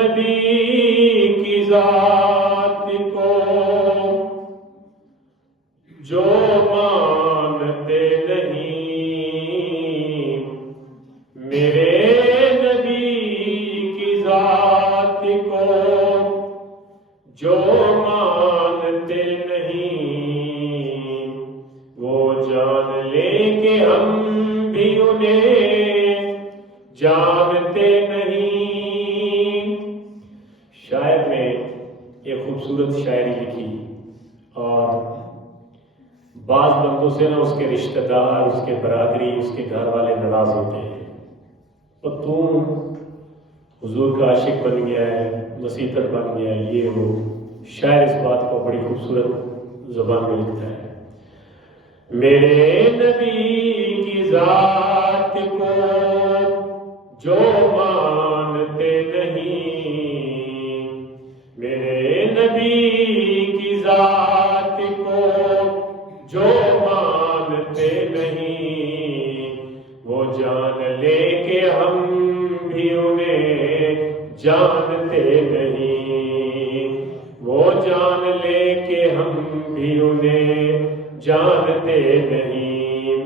نبی کی ذات کو جو مانتے نہیں، میرے نبی کی ذات کو جو مانتے نہیں، وہ جان لے کہ ہم بھی انہیں جانتے نہیں۔ شاعر نے ایک خوبصورت شاعری لکھی، اور بعض بندوں سے نا اس کے رشتہ دار، اس کے برادری، اس کے گھر والے ناراض ہوتے ہیں، اور تو حضور کا عاشق بن گیا ہے، مسیحت بن گیا ہے، یہ وہ۔ شاعر اس بات کو بڑی خوبصورت زبان میں لکھتا ہے، میرے نبی کی ذات کو جو مانتے نہیں، میرے نبی کی ذات کو جو مانتے نہیں، وہ جان لے کہ ہم بھی انہیں جانتے نہیں، وہ جان لے کہ ہم بھی انہیں جانتے نہیں۔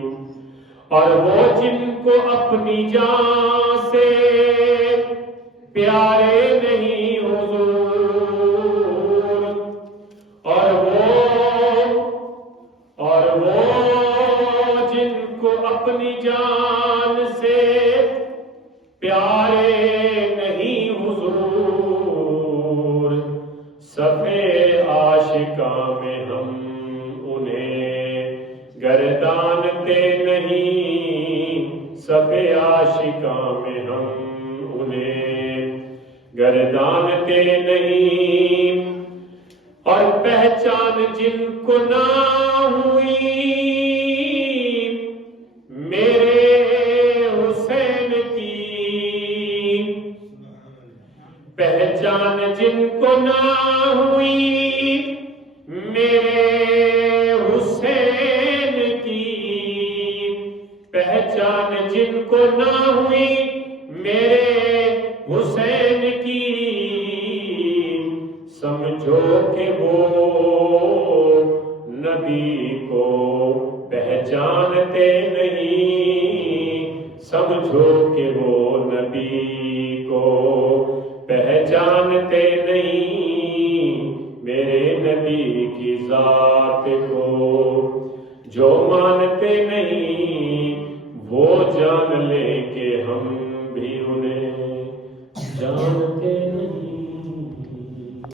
اور وہ جن کو اپنی جان سے پیارے نہیں حضور، اور وہ جن کو اپنی جان سے پیارے نہیں حضور، صفے عاشقاں میں ہم انہیں گردانتے نہیں، صفے عاشقاں میں ہم انہیں گردانتے نہیں۔ اور پہچان جن کو نہ ہوئی میرے حسین کی، پہچان جن کو نہ ہوئی میرے حسین کی، پہچان جن کو نہ ہوئی میرے حسین کی، سمجھو کہ وہ نبی کو پہچانتے نہیں، سمجھو کہ وہ نبی کو پہچانتے نہیں، میرے نبی کی ذات کو جو مانتے نہیں، وہ جان لے کہ ہم بھی انہیں جانتے